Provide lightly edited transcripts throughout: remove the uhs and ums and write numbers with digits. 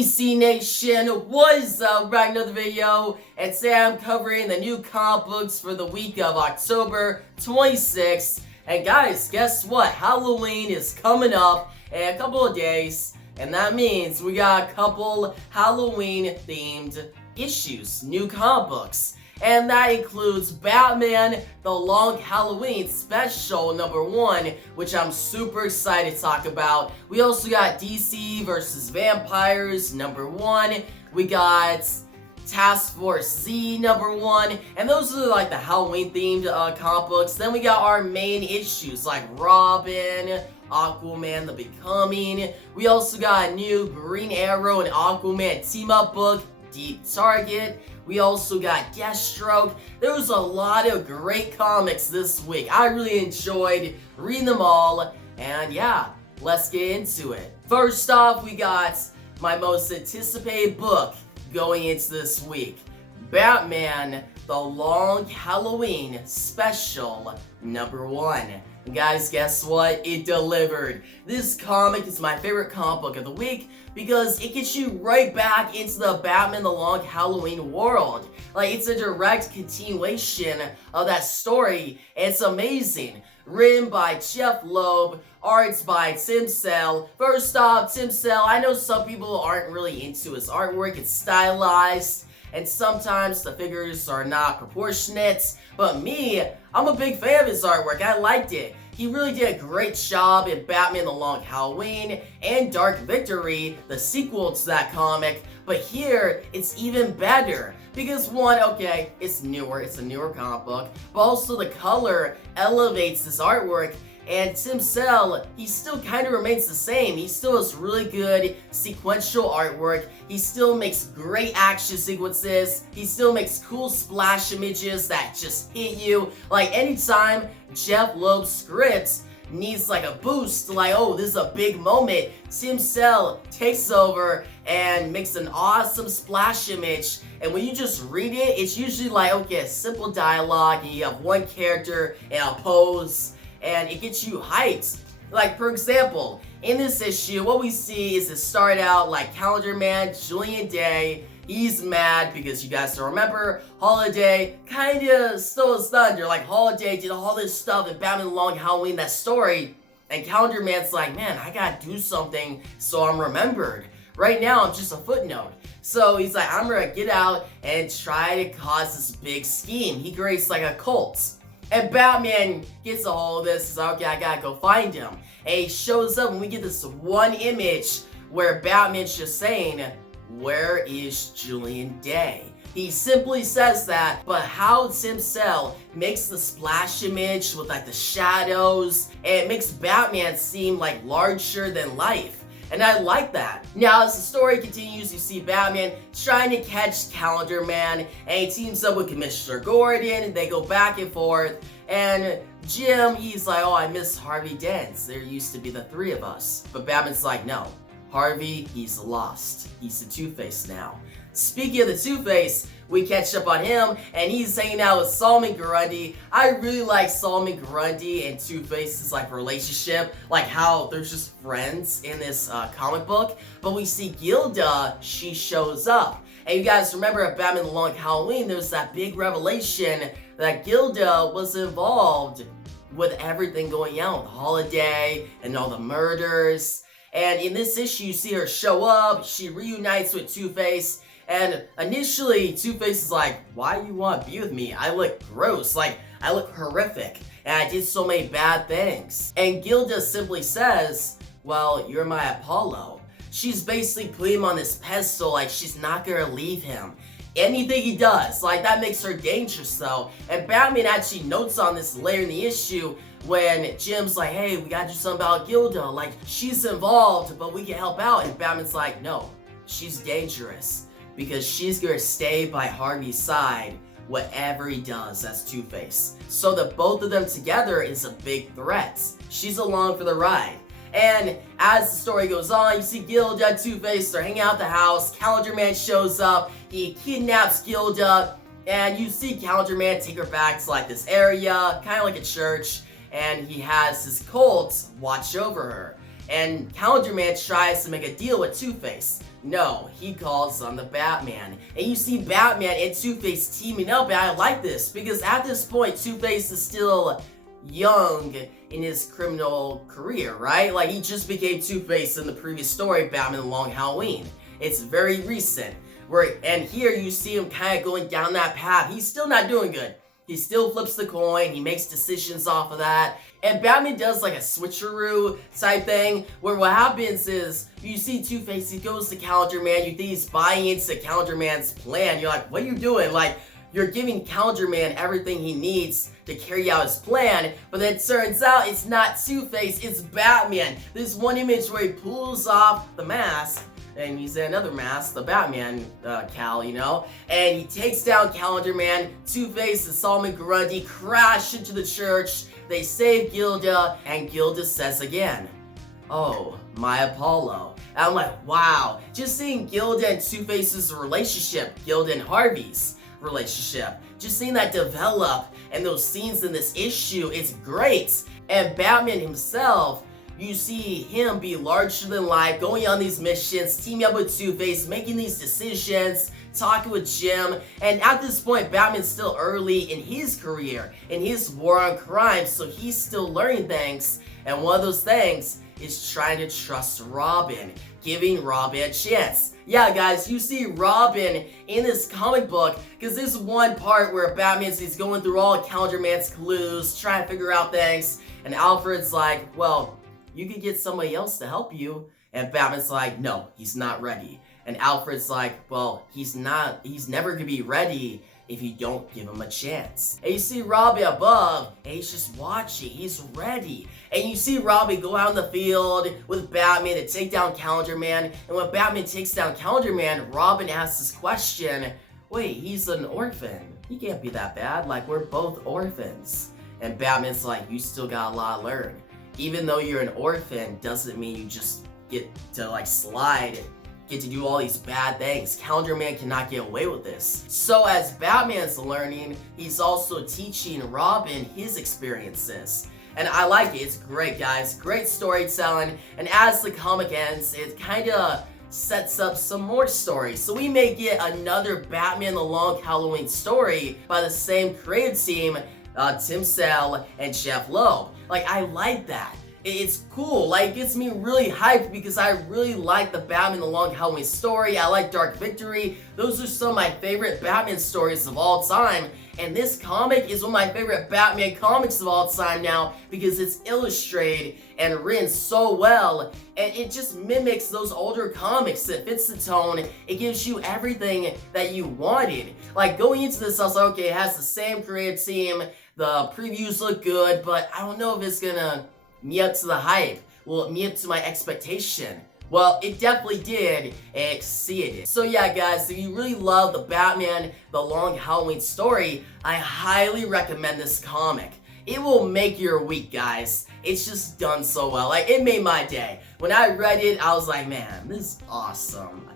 DC Nation, what is up? Back another video, and today I'm covering the new comic books for the week of October 26th. And guys, guess what? Halloween is coming up in a couple of days, and that means we got a couple Halloween-themed issues, new comic books. And that includes Batman The Long Halloween Special #1, which I'm super excited to talk about. We also got DC vs. Vampires #1. We got Task Force Z #1. And those are like the Halloween themed comic books. Then we got our main issues like Robin, Aquaman The Becoming. We also got a new Green Arrow and Aquaman team-up book, Deep Target. We also got Deathstroke. There was a lot of great comics this week. I really enjoyed reading them all. And yeah, let's get into it. First off, we got my most anticipated book going into this week. Batman The Long Halloween Special #1. And guys, guess what? It delivered. This comic is my favorite comic book of the week because it gets you right back into the Batman The Long Halloween world. Like, it's a direct continuation of that story, and it's amazing. Written by Jeff Loeb, arts by Tim Sale. First off, Tim Sale, I know some people aren't really into his artwork. It's stylized, and sometimes the figures are not proportionate, but me, I'm a big fan of his artwork. I liked it. He really did a great job in Batman The Long Halloween and Dark Victory, the sequel to that comic, but here, it's even better. Because one, okay, it's a newer comic book, but also the color elevates this artwork. And Tim Sale, he still kind of remains the same. He still has really good sequential artwork. He still makes great action sequences. He still makes cool splash images that just hit you. Like, anytime Jeff Loeb's script needs like a boost, like, oh, this is a big moment, Tim Sale takes over and makes an awesome splash image. And when you just read it, it's usually like, okay, simple dialogue, and you have one character and a pose, and it gets you hyped. Like, for example, in this issue, what we see is it start out like Calendar Man, Julian Day. He's mad because you guys don't remember, Holiday kinda stole his thunder. Like, Holiday did all this stuff in Batman The Long Halloween, that story, and Calendar Man's like, man, I gotta do something so I'm remembered. Right now, I'm just a footnote. So he's like, I'm gonna get out and try to cause this big scheme. He creates like a cult. And Batman gets a hold of this, he's like, okay, I gotta go find him. And he shows up, and we get this one image where Batman's just saying, where is Julian Day? He simply says that, but how Tim Sale makes the splash image with like the shadows, and it makes Batman seem like larger than life. And I like that. Now, as the story continues, you see Batman trying to catch Calendar Man, and he teams up with Commissioner Gordon, and they go back and forth. And Jim, he's like, oh, I miss Harvey Dent. There used to be the three of us. But Batman's like, no. Harvey, he's lost. He's the Two-Face now. Speaking of the Two-Face, we catch up on him, and he's hanging out with Solomon Grundy. I really like Solomon Grundy and Two-Face's like relationship, like how they're just friends in this comic book. But we see Gilda, she shows up. And you guys remember at Batman The Long Halloween, there was that big revelation that Gilda was involved with everything going on with Holiday and all the murders. And in this issue, you see her show up, she reunites with Two-Face, and initially, Two-Face is like, why do you want to be with me? I look gross, like, I look horrific, and I did so many bad things. And Gilda simply says, well, you're my Apollo. She's basically putting him on this pedestal, like she's not gonna leave him. Anything he does, like, that makes her dangerous though. And Batman actually notes on this later in the issue when Jim's like, hey, we gotta do something about Gilda, like, she's involved, but we can help out. And Batman's like, no, she's dangerous, because she's gonna stay by Harvey's side, whatever he does as Two-Face. So the both of them together is a big threat. She's along for the ride. And as the story goes on, you see Gilda, Two-Face, they're hanging out at the house, Calendar Man shows up, he kidnaps Gilda, and you see Calendar Man take her back to like this area, kind of like a church, and he has his cult watch over her. and Calendar Man tries to make a deal with Two-Face. No, he calls on the Batman. And you see Batman and Two-Face teaming up, and I like this, because at this point, Two-Face is still young in his criminal career, right? Like, he just became Two-Face in the previous story, Batman The Long Halloween. It's very recent. And here you see him kind of going down that path. He's still not doing good. He still flips the coin, he makes decisions off of that, and Batman does like a switcheroo type thing, where what happens is, you see Two-Face, he goes to Calendar Man, you think he's buying into Calendar Man's plan, you're like, what are you doing? Like, you're giving Calendar Man everything he needs to carry out his plan, but then it turns out it's not Two-Face, it's Batman. There's one image where he pulls off the mask, and he's in another mask, the Batman Cal, you know? And he takes down Calendar Man, Two-Face and Solomon Grundy crash into the church, they save Gilda, and Gilda says again, "Oh, my Apollo." And I'm like, wow, just seeing Gilda and Two-Face's relationship, Gilda and Harvey's relationship, just seeing that develop, and those scenes in this issue, it's great. And Batman himself, you see him be larger than life, going on these missions, teaming up with Two-Face, making these decisions, talking with Jim, and at this point, Batman's still early in his career, in his war on crime, so he's still learning things, and one of those things is trying to trust Robin, giving Robin a chance. Yeah, guys, you see Robin in this comic book, because there's one part where he's going through all of Calendar Man's clues, trying to figure out things, and Alfred's like, well, you could get somebody else to help you. And Batman's like, no, he's not ready. And Alfred's like, well, he's never gonna be ready if you don't give him a chance. And you see Robin above, and he's just watching, he's ready. And you see Robin go out in the field with Batman to take down Calendar Man. And when Batman takes down Calendar Man, Robin asks this question, wait, he's an orphan. He can't be that bad, like, we're both orphans. And Batman's like, you still got a lot to learn. Even though you're an orphan, doesn't mean you just get to like get to do all these bad things. Calendar Man cannot get away with this. So as Batman's learning, he's also teaching Robin his experiences. And I like it, it's great, guys. Great storytelling, and as the comic ends, it kinda sets up some more stories. So we may get another Batman The Long Halloween story by the same creative team, Tim Sale and Jeff Loeb. Like, I like that. It's cool. Like, it gets me really hyped because I really like the Batman The Long Halloween story. I like Dark Victory. Those are some of my favorite Batman stories of all time. And this comic is one of my favorite Batman comics of all time now because it's illustrated and written so well. And it just mimics those older comics. It fits the tone. It gives you everything that you wanted. Like, going into this, I was like, okay, it has the same creative team. The previews look good, but I don't know if it's gonna meet up to the hype. Will it meet up to my expectation? Well, it definitely did, and exceeded it. So yeah, guys, if you really love the Batman The Long Halloween story, I highly recommend this comic. It will make your week, guys. It's just done so well. Like, it made my day. When I read it, I was like, man, this is awesome.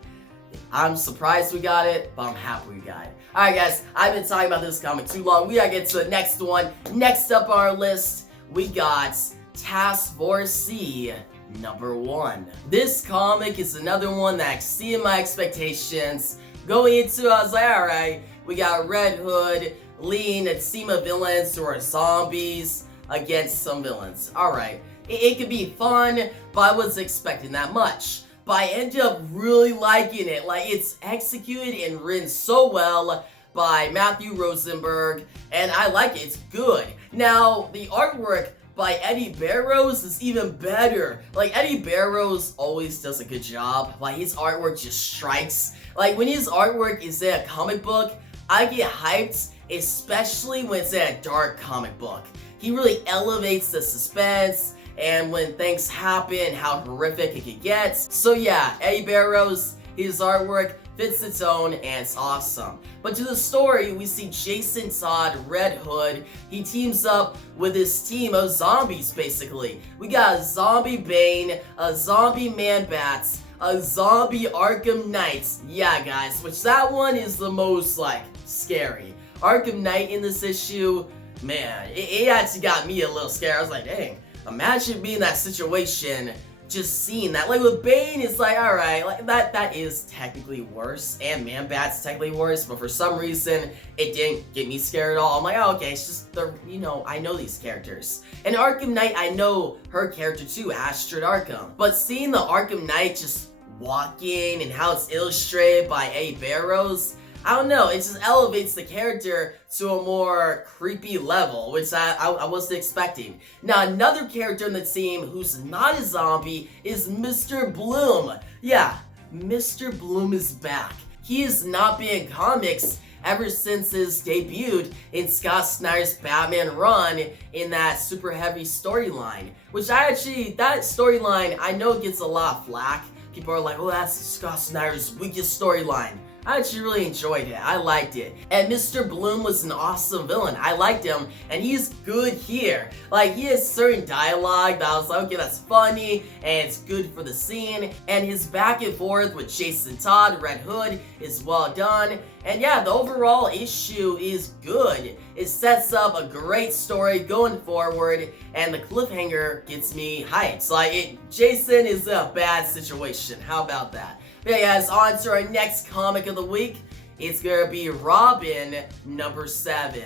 I'm surprised we got it, but I'm happy we got it. Alright, guys, I've been talking about this comic too long. We gotta get to the next one. Next up on our list, we got Task Force C #1. This comic is another one that exceeded my expectations. Going into it, I was like, alright, we got Red Hood leading a team of villains who are zombies against some villains. Alright, it could be fun, but I wasn't expecting that much. But I ended up really liking it. Like, it's executed and written so well by Matthew Rosenberg, and I like it. It's good. Now, the artwork by Eddie Barrows is even better. Like, Eddie Barrows always does a good job. Like, his artwork just strikes. Like, when his artwork is in a comic book, I get hyped, especially when it's in a dark comic book. He really elevates the suspense, and when things happen, how horrific it could get. So yeah, Eddie Barrows, his artwork fits the tone, and it's awesome. But to the story, we see Jason Todd, Red Hood. He teams up with his team of zombies, basically. We got a zombie Bane, a zombie Man-Bats, a zombie Arkham Knight. Yeah, guys, which that one is the most, like, scary. Arkham Knight in this issue, man, it actually got me a little scared. I was like, dang. Imagine being in that situation just seeing that. Like with Bane, it's like, alright, like that is technically worse, and Man-Bat's technically worse, but for some reason, it didn't get me scared at all. I'm like, oh, okay, it's just I know these characters. And Arkham Knight, I know her character too, Astrid Arkham. But seeing the Arkham Knight just walking and how it's illustrated by Eddie Barrows, I don't know, it just elevates the character to a more creepy level, which I wasn't expecting. Now, another character in the team who's not a zombie is Mr. Bloom. Yeah, Mr. Bloom is back. He has not been in comics ever since his debut in Scott Snyder's Batman run in that super heavy storyline. Which that storyline, I know gets a lot of flack. People are like, oh, that's Scott Snyder's weakest storyline. I actually really enjoyed it. I liked it. And Mr. Bloom was an awesome villain. I liked him, and he's good here. Like, he has certain dialogue that I was like, okay, that's funny, and it's good for the scene. And his back and forth with Jason Todd, Red Hood, is well done. And yeah, the overall issue is good. It sets up a great story going forward, and the cliffhanger gets me hyped. Like, Jason is in a bad situation. How about that? But yeah, guys, on to our next comic of the week. It's gonna be Robin number 7.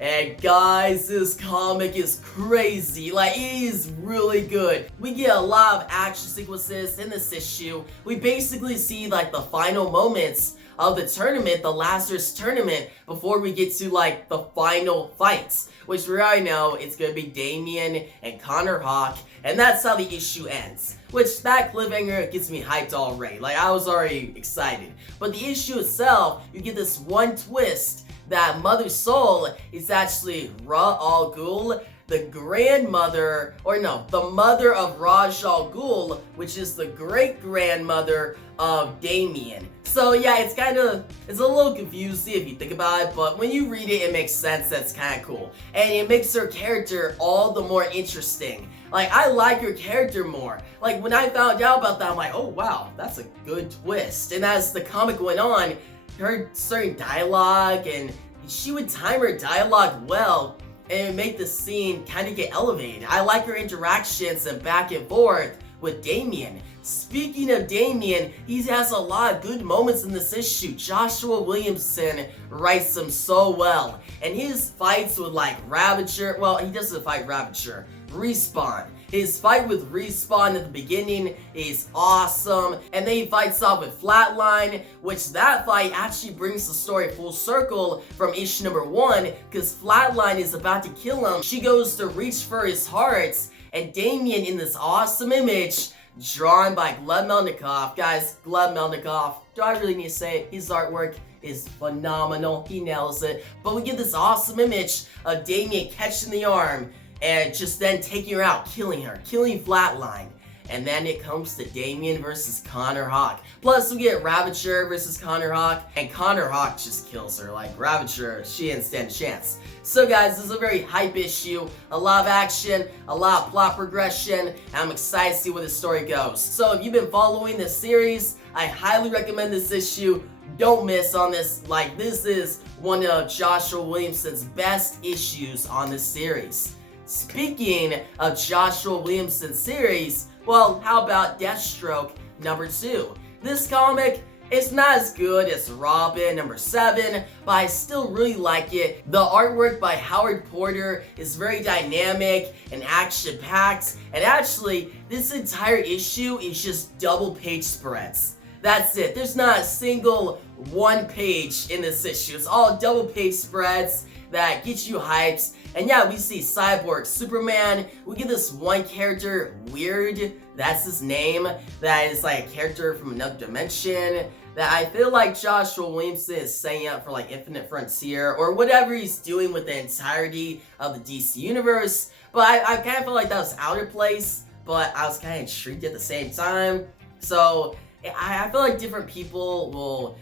And guys, this comic is crazy. Like, it is really good. We get a lot of action sequences in this issue. We basically see like the final moments of the tournament, the Lazarus tournament, before we get to like the final fights, which we already know it's gonna be Damian and Connor Hawke, and that's how the issue ends. Which, that cliffhanger gets me hyped already. Like, I was already excited. But the issue itself, you get this one twist that Mother Soul is actually Ra Al Ghul, the grandmother, or no, the mother of Ra's al Ghul, which is the great-grandmother of Damian. So yeah, it's a little confusing if you think about it, but when you read it, it makes sense. That's kind of cool. And it makes her character all the more interesting. Like, I like her character more. Like, when I found out about that, I'm like, oh wow, that's a good twist. And as the comic went on, her certain dialogue, and she would time her dialogue well, and make the scene kind of get elevated. I like her interactions and back and forth with Damian. Speaking of Damian, he has a lot of good moments in this issue. Joshua Williamson writes them so well. And his fights with like Ravager, well, he doesn't fight Ravager, Respawn. His fight with Respawn at the beginning is awesome, and then he fights off with Flatline, which that fight actually brings the story full circle from issue number 1, because Flatline is about to kill him. She goes to reach for his heart, and Damian, in this awesome image, drawn by Gleb Melnikov. Guys, Gleb Melnikov, do I really need to say it? His artwork is phenomenal. He nails it. But we get this awesome image of Damian catching the arm, and just then taking her out, killing Flatline. And then it comes to Damian versus Connor Hawke. Plus, we get Ravager versus Connor Hawke, and Connor Hawke just kills her. Like, Ravager, she didn't stand a chance. So guys, this is a very hype issue, a lot of action, a lot of plot progression, and I'm excited to see where the story goes. So if you've been following this series, I highly recommend this issue. Don't miss on this. Like, this is one of Joshua Williamson's best issues on this series. Speaking of Joshua Williamson's series, well, how about Deathstroke number 2? This comic, it's not as good as Robin number 7, but I still really like it. The artwork by Howard Porter is very dynamic and action-packed, and actually, this entire issue is just double-page spreads. That's it. There's not a single one page in this issue. It's all double-page spreads that get you hyped. And yeah, we see Cyborg Superman. We get this one character, Weird, that's his name, that is like a character from another dimension that I feel like Joshua Williamson is setting up for like Infinite Frontier or whatever he's doing with the entirety of the DC universe. But I kind of felt like that was out of place, but I was kind of intrigued at the same time. So I feel like different people will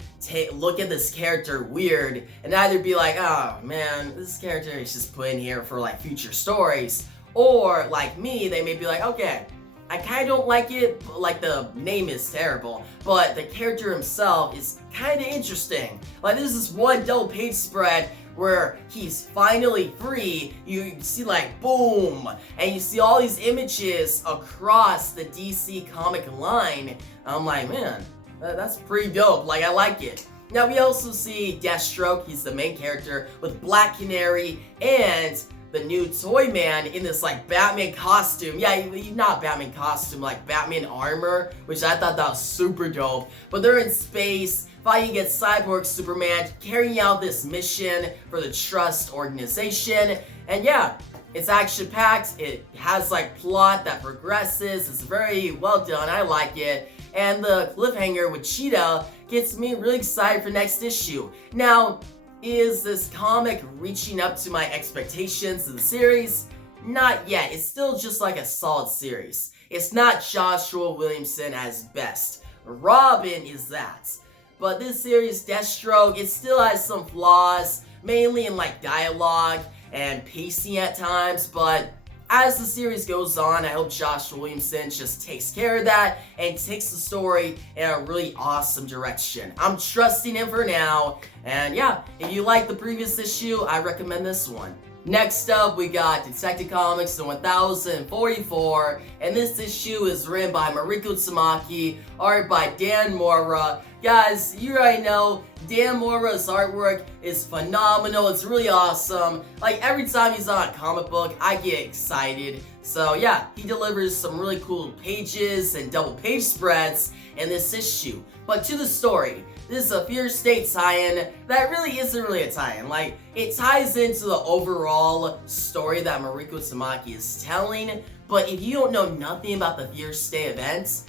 look at this character Weird and either be like, oh man, this character is just put in here for like future stories, or like me, they may be like, okay, I kind of don't like it, but like the name is terrible, but the character himself is kind of interesting. Like, this is one double page spread where he's finally free. You see like boom, and you see all these images across the DC comic line. I'm like, man, that's pretty dope. Like, I like it. Now we also see Deathstroke, he's the main character, with Black Canary and the new Toyman in this like Batman costume. Yeah, not Batman costume, like Batman armor, which I thought that was super dope. But they're in space, fighting against Cyborg Superman, carrying out this mission for the Trust organization. And yeah, it's action-packed, it has like plot that progresses, it's very well done, I like it. And the cliffhanger with Cheetah gets me really excited for next issue. Now, is this comic reaching up to my expectations of the series? Not yet, it's still just like a solid series. It's not Joshua Williamson as best. Robin is that. But this series, Deathstroke, it still has some flaws, mainly in like dialogue and pacing at times, but as the series goes on, I hope Joshua Williamson just takes care of that and takes the story in a really awesome direction. I'm trusting him for now, and yeah, if you like the previous issue, I recommend this one. Next up, we got Detective Comics 1044, and this issue is written by Mariko Tamaki, art by Dan Mora. Guys, you already know, Dan Mora's artwork is phenomenal, it's really awesome. Like, every time he's on a comic book, I get excited. So yeah, he delivers some really cool pages and double page spreads in this issue. But to the story, this is a Fear State tie-in that really isn't really a tie-in. Like, it ties into the overall story that Mariko Tamaki is telling, but if you don't know nothing about the Fear State events,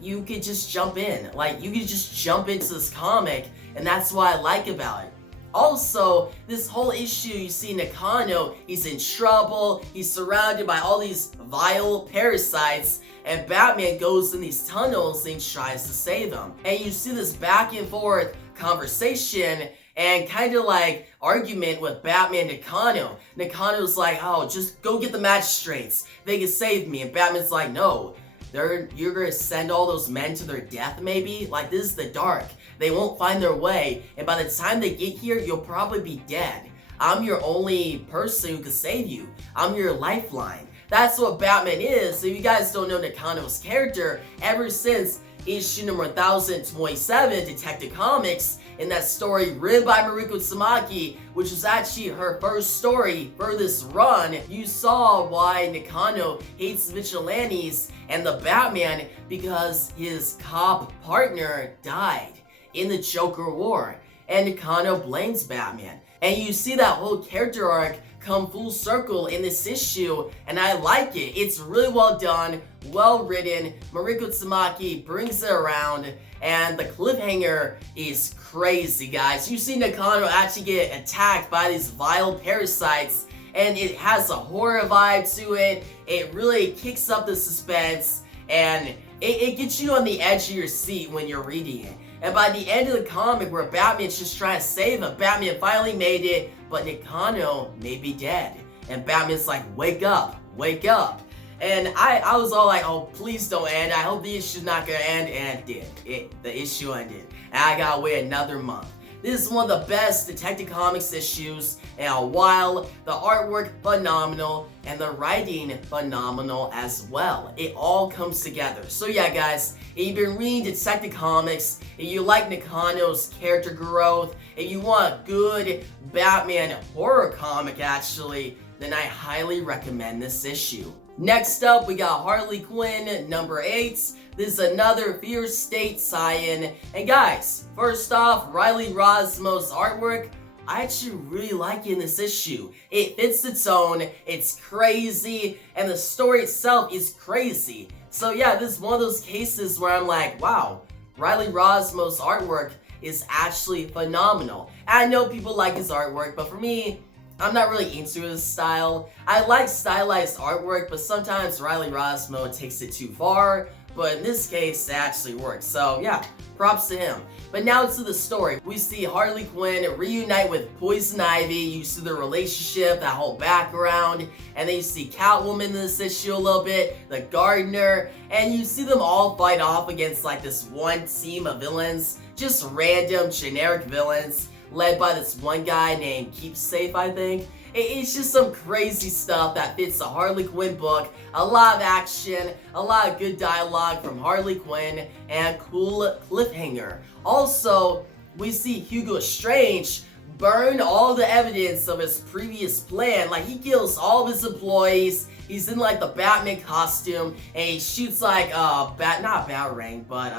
you could just jump in. Like, you could just jump into this comic, and that's what I like about it. Also, this whole issue, you see Nakano, he's in trouble, he's surrounded by all these vile parasites, and Batman goes in these tunnels and tries to save them. And you see this back and forth conversation and kind of like argument with Batman and Nakano. Nakano's like, oh, just go get the magistrates, they can save me. And Batman's like, no, you're gonna send all those men to their death maybe? Like, this is the dark. They won't find their way, and by the time they get here, you'll probably be dead. I'm your only person who can save you. I'm your lifeline. That's what Batman is. If you guys don't know Nakano's character, ever since issue number 1027, Detective Comics, in that story written by Mariko Tamaki, which was actually her first story for this run, you saw why Nakano hates vigilantes and the Batman because his cop partner died in the Joker War, and Nakano blames Batman. And you see that whole character arc come full circle in this issue, and I like it. It's really well done, well written. Mariko Tamaki brings it around, and the cliffhanger is crazy, guys. You see Nakano actually get attacked by these vile parasites, and it has a horror vibe to it. It really kicks up the suspense, and it gets you on the edge of your seat when you're reading it. And by the end of the comic, where Batman's just trying to save him, Batman finally made it, but Nakano may be dead. And Batman's like, wake up, wake up. And I was all like, oh, please don't end. I hope the issue's not gonna end, and it did. The issue ended. And I gotta wait another month. This is one of the best Detective Comics issues in a while. The artwork, phenomenal, and the writing, phenomenal as well. It all comes together. So yeah, guys, if you've been reading Detective Comics, if you like Nakano's character growth, if you want a good Batman horror comic actually, then I highly recommend this issue. Next up, we got Harley Quinn, number 8. This is another Fear State tie-in. And guys, first off, Riley Rosmo's artwork, I actually really like it in this issue. It fits the tone, it's crazy, and the story itself is crazy. So yeah, this is one of those cases where I'm like, wow, Riley Rosmo's artwork is actually phenomenal. And I know people like his artwork, but for me, I'm not really into his style. I like stylized artwork, but sometimes Riley Rosmo takes it too far. But in this case, it actually works. So yeah, props to him. But now to the story. We see Harley Quinn reunite with Poison Ivy. You see their relationship, that whole background. And then you see Catwoman in this issue a little bit, the Gardener. And you see them all fight off against like this one team of villains. Just random, generic villains. led by this one guy named Keepsafe, I think. It's just some crazy stuff that fits the Harley Quinn book. A lot of action, a lot of good dialogue from Harley Quinn, and cool cliffhanger. Also, we see Hugo Strange burn all the evidence of his previous plan. Like, he kills all of his employees. He's in like the Batman costume, and he shoots like not batarang, but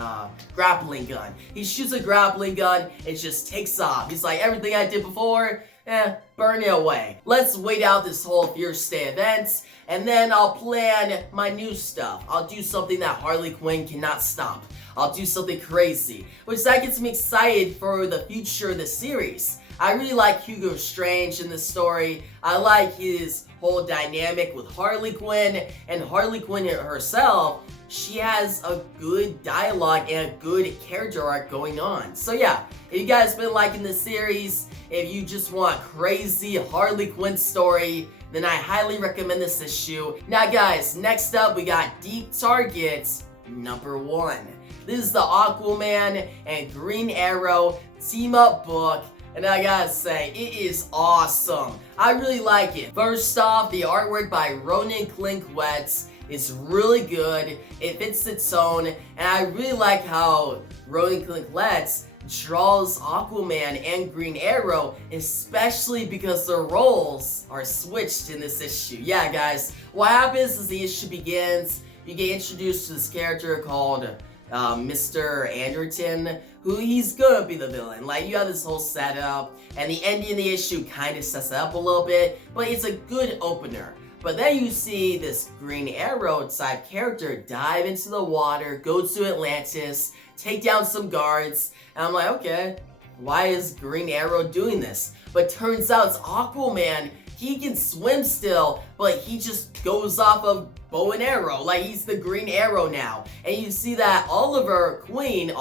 grappling gun. He shoots a grappling gun, it just takes off. He's like, everything I did before, burn it away. Let's wait out this whole Fierce Day event, and then I'll plan my new stuff. I'll do something that Harley Quinn cannot stop. I'll do something crazy, which that gets me excited for the future of the series. I really like Hugo Strange in this story. I like his whole dynamic with Harley Quinn, and Harley Quinn herself, she has a good dialogue and a good character arc going on. So yeah, if you guys been liking this series, if you just want crazy Harley Quinn story, then I highly recommend this issue. Now guys, next up we got Deep Target #1. This is the Aquaman and Green Arrow team-up book, and I gotta say, it is awesome. I really like it. First off, the artwork by Ronan Klinkwetz is really good. It fits the tone, and I really like how Ronan Klinkwetz draws Aquaman and Green Arrow, especially because their roles are switched in this issue. Yeah, guys, what happens as the issue begins, you get introduced to this character called Mr. Anderton, who he's gonna be the villain. Like, you have this whole setup, and the ending of the issue kind of sets it up a little bit, but it's a good opener. But then you see this Green Arrow type character dive into the water, go to Atlantis, take down some guards, and I'm like, okay, why is Green Arrow doing this? But turns out it's Aquaman. He can swim still, but he just goes off of bow and arrow. Like, he's the Green Arrow now. And you see that Oliver Queen,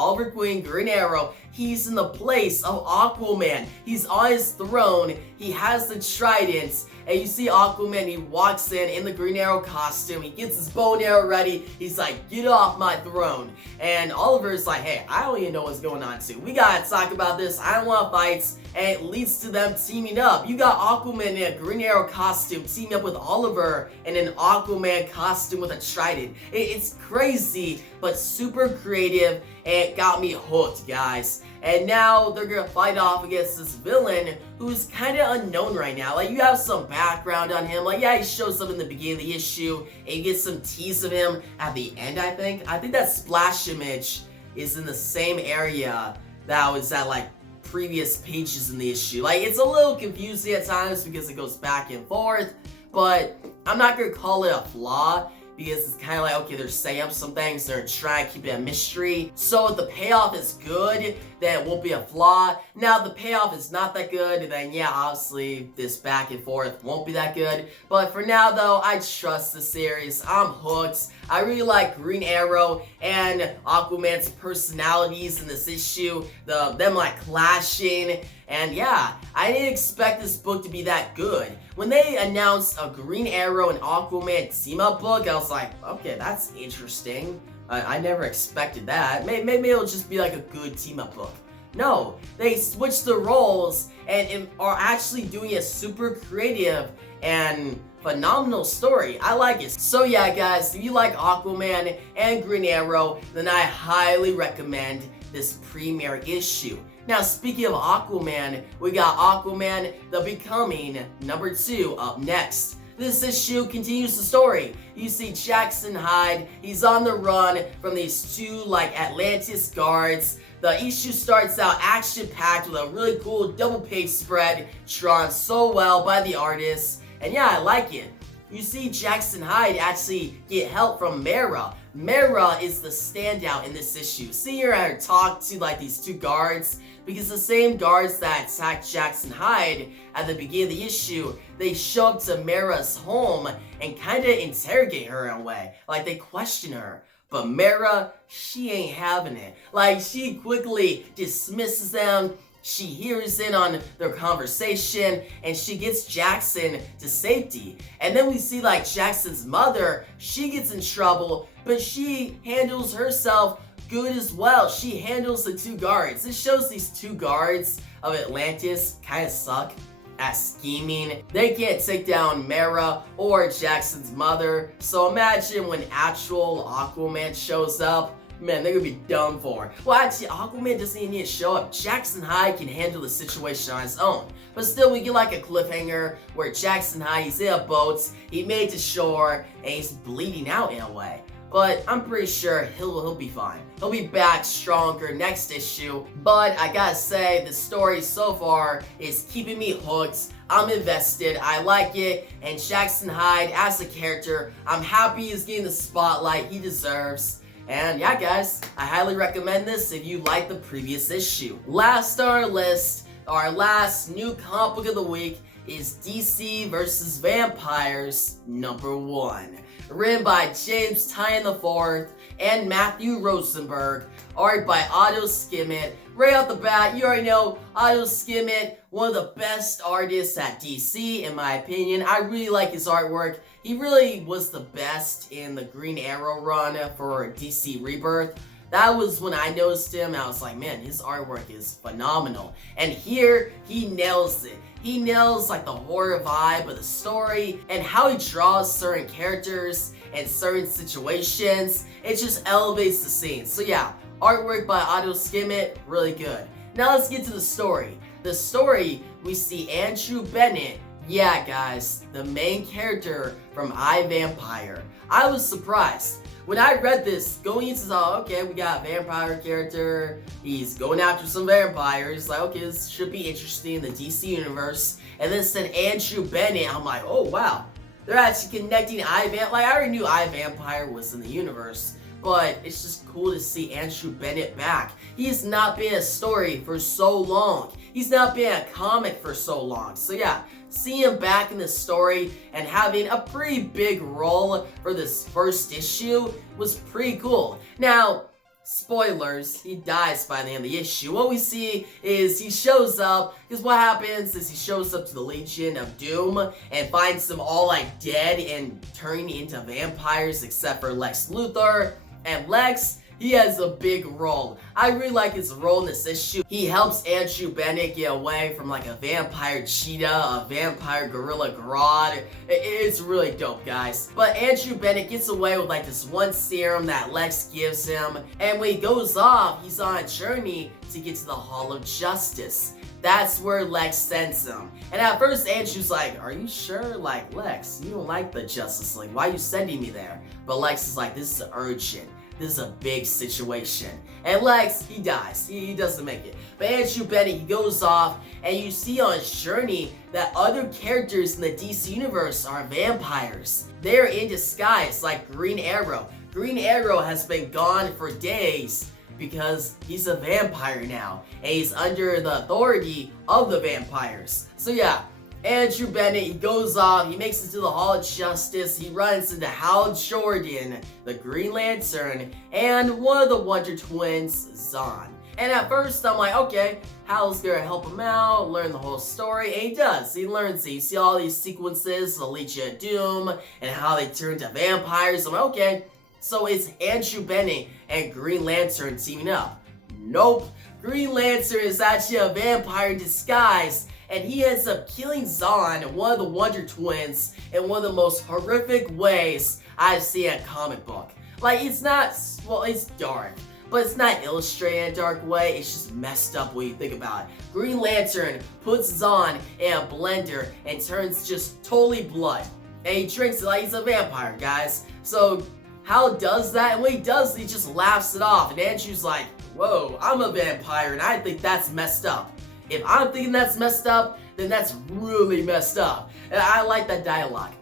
Green Arrow, he's in the place of Aquaman. He's on his throne. He has the trident. And you see Aquaman, he walks in the Green Arrow costume. He gets his bow and arrow ready. He's like, get off my throne. And Oliver's like, hey, I don't even know what's going on too. We gotta talk about this. I don't want fights. And it leads to them teaming up. You got Aquaman in a Green Arrow costume teaming up with Oliver in an Aquaman costume with a trident. It's crazy, but super creative, and it got me hooked, guys. And now they're gonna fight off against this villain who's kind of unknown right now. Like, you have some background on him. Like, yeah, he shows up in the beginning of the issue, and you get some tease of him at the end, I think. I think that splash image is in the same area that was at, like, previous pages in the issue. Like, it's a little confusing at times because it goes back and forth, but I'm not gonna call it a flaw, because it's kind of like, okay, they're setting up some things, they're trying to keep it a mystery. So if the payoff is good, then it won't be a flaw. Now, if the payoff is not that good, then yeah, obviously, this back and forth won't be that good. But for now, though, I trust the series. I'm hooked. I really like Green Arrow and Aquaman's personalities in this issue. Them like clashing. And yeah, I didn't expect this book to be that good. When they announced a Green Arrow and Aquaman team-up book, I was like, okay, that's interesting. I never expected that. Maybe it'll just be like a good team-up book. No, they switched the roles and are actually doing a super creative and phenomenal story. I like it. So yeah, guys, if you like Aquaman and Green Arrow, then I highly recommend this premiere issue. Now, speaking of Aquaman, we got Aquaman The Becoming #2 up next. This issue continues the story. You see Jackson Hyde, he's on the run from these two like Atlantis guards. The issue starts out action-packed with a really cool double-page spread drawn so well by the artist. And yeah, I like it. You see Jackson Hyde actually get help from Mara. Mara is the standout in this issue. See her talk to like these two guards, because the same guards that attacked Jackson Hyde at the beginning of the issue, they show up to Mara's home and kind of interrogate her in a way. Like, they question her. But Mara, she ain't having it. Like, she quickly dismisses them. She hears in on their conversation and she gets Jackson to safety. And then we see like Jackson's mother, she gets in trouble, but she handles herself good as well. She handles the two guards. It shows these two guards of Atlantis kind of suck at scheming. They can't take down Mara or Jackson's mother. So imagine when actual Aquaman shows up, man, they're gonna be done for. Well, actually, Aquaman doesn't even need to show up. Jackson Hyde can handle the situation on his own. But still, we get like a cliffhanger where Jackson Hyde, he's in a boat, he made it to shore, and he's bleeding out in a way. But I'm pretty sure he'll be fine. He'll be back stronger next issue. But I gotta say, the story so far is keeping me hooked. I'm invested, I like it, and Jackson Hyde, as a character, I'm happy he's getting the spotlight he deserves. And yeah, guys, I highly recommend this if you like the previous issue. Last on our list, our last new comic book of the week is DC vs. Vampires #1. Written by James Tynion IV and Matthew Rosenberg. Art by Otto Skimmett. Right off the bat, you already know Otto Skimmett, one of the best artists at DC in my opinion. I really like his artwork. He really was the best in the Green Arrow run for DC Rebirth. That was when I noticed him and I was like, man, his artwork is phenomenal. And here, he nails it. He nails like the horror vibe of the story and how he draws certain characters and certain situations. It just elevates the scene. So yeah, artwork by Otto Skimmett, really good. Now let's get to the story. The story, we see Andrew Bennett. Yeah guys, the main character from iVampire. I was surprised. When I read this, going into the, okay, we got a vampire character, he's going after some vampires, like, okay, this should be interesting in the DC universe, and then it said Andrew Bennett, I'm like, oh wow, they're actually connecting iVampire, like, I already knew iVampire was in the universe, but it's just cool to see Andrew Bennett back. He's not been a story for so long, he's not been a comic for so long, so yeah, seeing him back in the story and having a pretty big role for this first issue was pretty cool. Now, spoilers, he dies by the end of the issue. What we see is he shows up, because what happens is he shows up to the Legion of Doom and finds them all like dead and turning into vampires except for Lex Luthor. And Lex, he has a big role. I really like his role in this issue. He helps Andrew Bennett get away from like a vampire cheetah, a vampire gorilla Grodd. It's really dope, guys. But Andrew Bennett gets away with like this one serum that Lex gives him. And when he goes off, he's on a journey to get to the Hall of Justice. That's where Lex sends him. And at first Andrew's like, are you sure? Like, Lex, you don't like the Justice League. Why are you sending me there? But Lex is like, this is urgent. This is a big situation. And Lex, he dies. He doesn't make it. But Andrew Bennett, he goes off, and you see on his journey that other characters in the DC universe are vampires. They're in disguise, like Green Arrow. Green Arrow has been gone for days because he's a vampire now, and he's under the authority of the vampires. So yeah, Andrew Bennett, he goes off, he makes it to the Hall of Justice, he runs into Hal Jordan, the Green Lantern, and one of the Wonder Twins, Zon. And at first I'm like, okay, Hal's gonna help him out, learn the whole story, and he does. He learns it. You see all these sequences, the Legion of Doom, and how they turn to vampires. I'm like, okay, so it's Andrew Bennett and Green Lantern teaming up. Nope, Green Lantern is actually a vampire in disguise, and he ends up killing Zon, one of the Wonder Twins, in one of the most horrific ways I've seen a comic book. Like, it's not, well, it's dark, but it's not illustrated in a dark way, it's just messed up when you think about it. Green Lantern puts Zon in a blender and turns just totally blood. And he drinks it like he's a vampire, guys. So, Hal does that, and when he does, he just laughs it off, and Andrew's like, whoa, I'm a vampire, and I think that's messed up. If I'm thinking that's messed up, then that's really messed up. And I like that dialogue.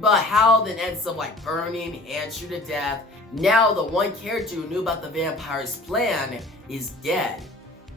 But Hal then ends up like burning Andrew to death. Now the one character who knew about the vampire's plan is dead.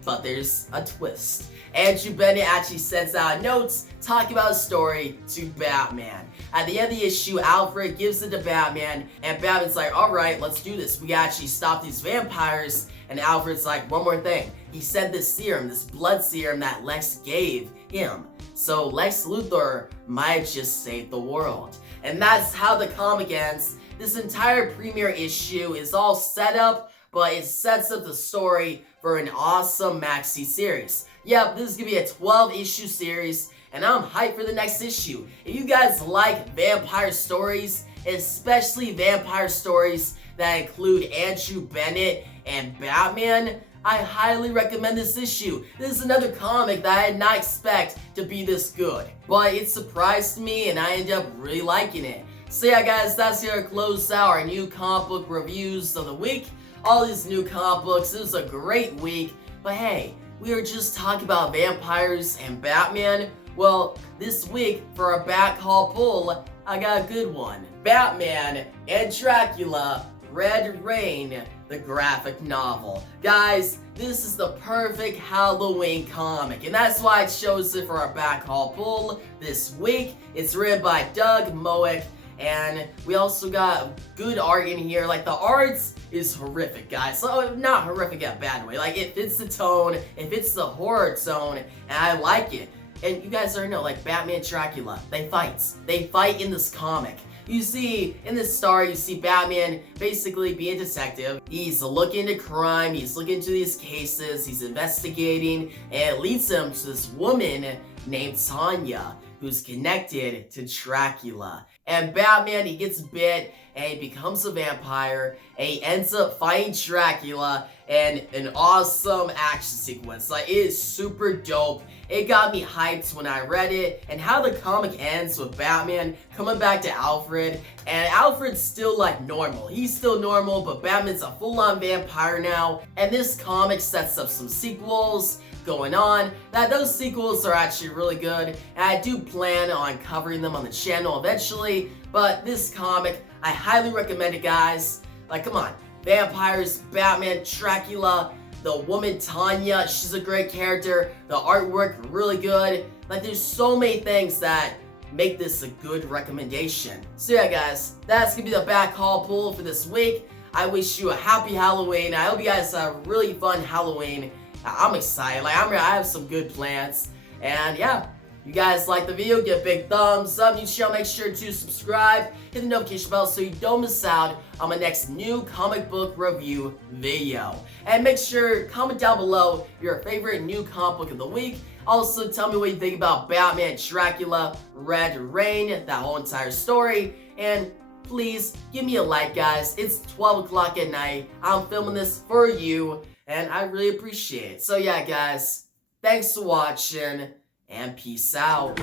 But there's a twist. Andrew Bennett actually sends out notes talking about a story to Batman. At the end of the issue, Alfred gives it to Batman, and Batman's like, alright, let's do this. We gotta actually stop these vampires. And Alfred's like, one more thing. He said this serum, this blood serum that Lex gave him. So Lex Luthor might just save the world. And that's how the comic ends. This entire premiere issue is all set up, but it sets up the story for an awesome maxi series. Yep, this is gonna be a 12-issue series, and I'm hyped for the next issue. If you guys like vampire stories, especially vampire stories that include Andrew Bennett and Batman, I highly recommend this issue. This is another comic that I did not expect to be this good, but it surprised me and I ended up really liking it. So yeah guys, that's gonna close out our new comic book reviews of the week. All these new comic books, it was a great week, but hey, we were just talking about vampires and Batman. Well, this week for our back haul pull, I got a good one. Batman and Dracula, Red Rain, the graphic novel. Guys, this is the perfect Halloween comic, and that's why I chose it for our back haul pull this week. It's written by Doug Mowick, and we also got good art in here. Like, the art is horrific, guys. So, not horrific in a bad way. Like, it fits the tone, it fits the horror tone, and I like it. And you guys already know, like, Batman, Dracula, they fight in this comic. You see, in this story, you see Batman basically being a detective. He's looking into crime, he's looking into these cases, he's investigating, and it leads him to this woman named Tanya, who's connected to Dracula. And Batman, he gets bit, and he becomes a vampire, and he ends up fighting Dracula in an awesome action sequence. Like, it is super dope. It got me hyped when I read it, and how the comic ends with Batman coming back to Alfred, and Alfred's still like normal. He's still normal, but Batman's a full-on vampire now, and this comic sets up some sequels going on. Those sequels are actually really good, and I do plan on covering them on the channel eventually, but this comic, I highly recommend it, guys. Like, come on. Vampires, Batman, Dracula, the woman Tanya, she's a great character. The artwork, really good. Like, there's so many things that make this a good recommendation. So yeah, guys, that's gonna be the back haul pull for this week. I wish you a happy Halloween. I hope you guys have a really fun Halloween. I'm excited. Like, I have some good plans. And yeah, you guys like the video, give a big thumbs up. New channel, make sure to subscribe, hit the notification bell so you don't miss out on my next new comic book review video. And make sure, comment down below your favorite new comic book of the week. Also, tell me what you think about Batman, Dracula, Red Rain, that whole entire story. And please, give me a like, guys. It's 12 o'clock at night. I'm filming this for you, and I really appreciate it. So yeah, guys, thanks for watching, and peace out.